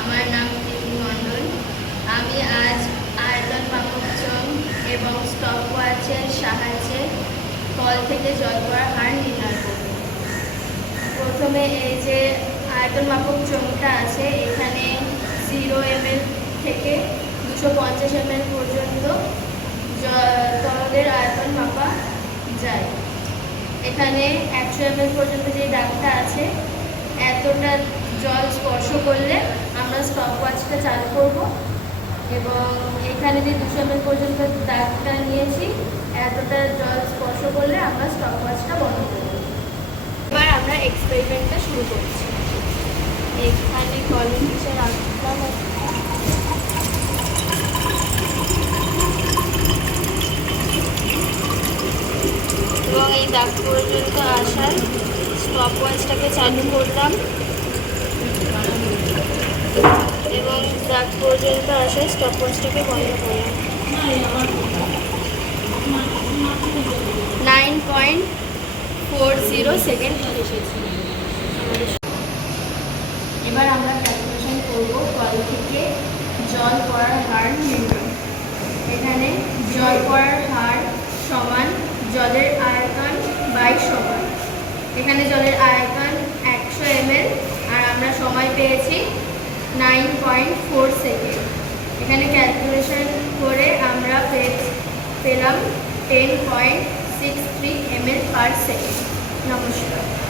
আমার নাম দীপু মণ্ডল। আমি আজ আয়তন পাকচন এবং স্টপওয়াচের সাহায্যে কল থেকে জল করা হার নির্ণয় করব। প্রথমে এই যে আয়তন মাপক চমটা আছে, এখানে জিরো এম থেকে দুশো পঞ্চাশ এম পর্যন্ত তরলের আয়তন মাপা যায়। এখানে একশো এম পর্যন্ত যে দাগটা আছে, এতটা জল স্পর্শ করলে আমরা স্টপ ওয়াচটা চালু করব। এবং এখানে যে দুশো এমএল পর্যন্ত দাগটা নিয়েছি, এতটা জল স্পর্শ করলে আমরা স্টপ ওয়াচটা বন্ধ করব এবার আমরা এক্সপেরিমেন্টটা শুরু করছি। এখানে কলিং পিসে রাখলাম। এবং এই দাগ পর্যন্ত আসার স্টপ ওয়াচটাকে চালু করলাম এবং দাগ পর্যন্ত আসার স্টপ ওয়াচটাকে বন্ধ করলাম। Nine point four zero second এবার আমরা ক্যালকুলেশন করব কল থেকে জল পড়ার হার নির্ণয়। এখানে জল পড়ার হার সমান জলের আয়তন বাই সমান। এখানে জলের আয়তন একশো এমএল, আর আমরা সময় পেয়েছি নাইন পয়েন্ট ফোর সেকেন্ড এখানে ক্যালকুলেশন করে আমরা পেলাম ten point six three ML per second নমস্কার।